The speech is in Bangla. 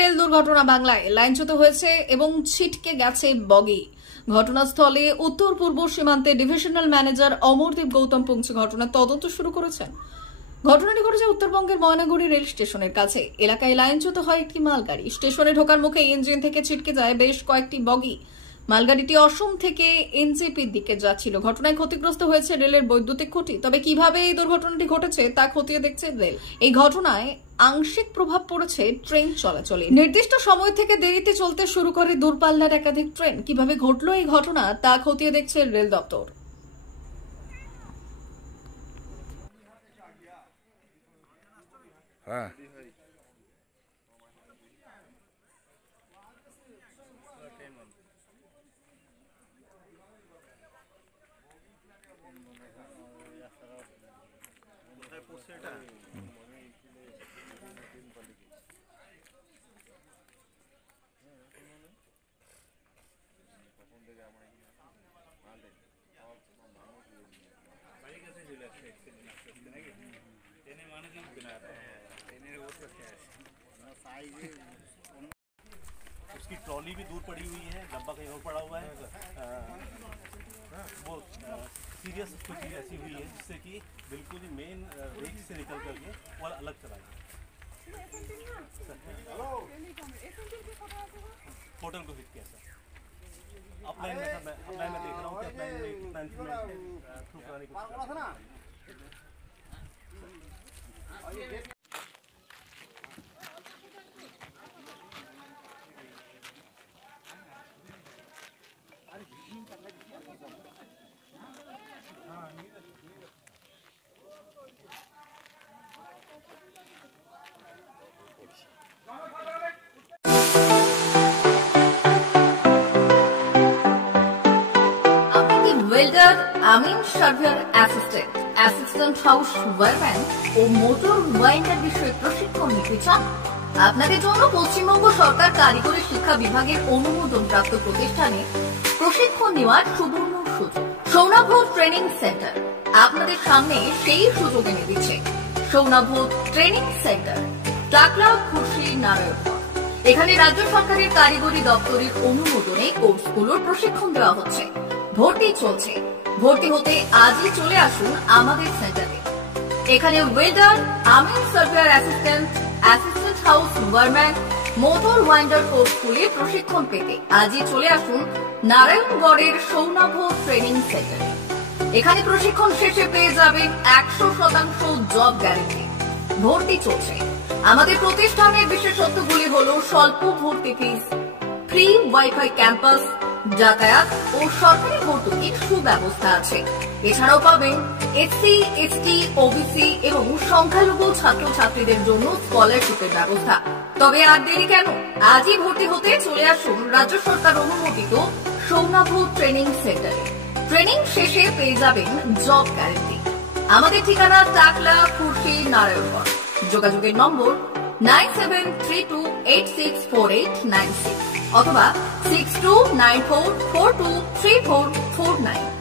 রেল দুর্ঘটনা বাংলায় লাইনচ্যুত হয়েছে এবং ছিটকে গেছে বগি। ঘটনাস্থলে উত্তর পূর্ব সীমান্তে ডিভিশনাল ম্যানেজার অমরদীপ গৌতম পৌঁছে ঘটনার তদন্ত শুরু করেছেন। ঘটনাটি ঘটেছে উত্তরবঙ্গের ময়নাগুড়ি রেল স্টেশনের কাছে। এলাকায় লাইনচ্যুত হয় একটি মালগাড়ি। স্টেশনে ঢোকার মুখে ইঞ্জিন থেকে ছিটকে যায় বেশ কয়েকটি বগি। মালগাড়িটি অসম থেকে এনজেপির দিকে যাচ্ছিল। ঘটনায় ক্ষতিগ্রস্ত হয়েছে রেলের বৈদ্যুতিক খুঁটি। তবে কিভাবে এই দুর্ঘটনাটি ঘটেছে তা খতিয়ে দেখছে রেল। এই ঘটনায় আংশিক প্রভাব পড়েছে ট্রেন চলাচলে। নির্দিষ্ট সময় থেকে দেরিতে চলতে শুরু করে দূরপাল্লার একাধিক ট্রেন। কিভাবে ঘটল এই ঘটনা তা খতিয়ে দেখছে রেল দপ্তর। उसकी ट्रॉली भी दूर पड़ी हुई है, डब्बा कहीं और पड़ा हुआ है। वो सीरियस स्थिति ऐसी हुई है जिससे कि बिल्कुल ही मेन रेक से निकल करके और अलग चला गया। होटल को हिट किया सर। अपलाइन में देख रहा हूँ कि अपलाइन में कितना थ्रू कराने की कोशिश कर रहा है। ওয়েল্ডার, আমিন surveyor assistant, assistant house wireman ও মোটর ওয়াইন্ডার বিষয়ে প্রশিক্ষণ নিতে চান? আপনাদের জন্য পশ্চিমবঙ্গ সরকার কারিগরি শিক্ষা বিভাগের অনুমোদনপ্রাপ্ত প্রতিষ্ঠানে প্রশিক্ষণ নেওয়ার সুবর্ণ সুযোগ। সৌনাভ ট্রেনিং সেন্টার আপনাদের সামনে সেই সুযোগ এনে দিচ্ছে। সৌনাভ ট্রেনিং সেন্টার, টাকলা, খুশি, নারায়ণগড়। এখানে রাজ্য সরকারের কারিগরি দপ্তরের অনুমোদনে কোর্সগুলোর প্রশিক্ষণ দেওয়া হচ্ছে। ভর্তি চলছে। ভর্তি হতে আজই চলে আসুন আমাদের সেন্টারে। এখানে ওয়েল্ডার, আমিন surveyor assistant, assistant house wireman, motor winder কোর্সগুলির প্রশিক্ষণ পেতে আজই চলে আসুন নারায়ণগড়ের সৌনাভ ট্রেনিং সেন্টারে। এখানে প্রশিক্ষণ শেষে পেয়ে যাবেন 100% জব গ্যারেন্টি। ভর্তি চলছে। আমাদের প্রতিষ্ঠানের বিশেষত্বগুলি হল স্বল্প ভর্তি ফিস, ফ্রি ওয়াইফাই ক্যাম্পাস, যাতায়াত ও সরকারি ভর্তুকির সুব্যবস্থা আছে। এছাড়াও পাবেন এসসি, এসটি, ওবিসি এবং সংখ্যালঘু ছাত্রছাত্রীদের জন্য স্কলারশিপের ব্যবস্থা। তবে আর দেরি কেন? আজই ভর্তি হতে চলে আসুন রাজ্য সরকার অনুমোদিত সৌনাভ ট্রেনিং সেন্টারে। ট্রেনিং শেষে পেয়ে যাবেন জব গ্যারেন্টি। আমাদের ঠিকানা টাকলা, খুশি, নারায়ণগড়। যোগাযোগের নম্বর 9732864896 অথবা 6294423449।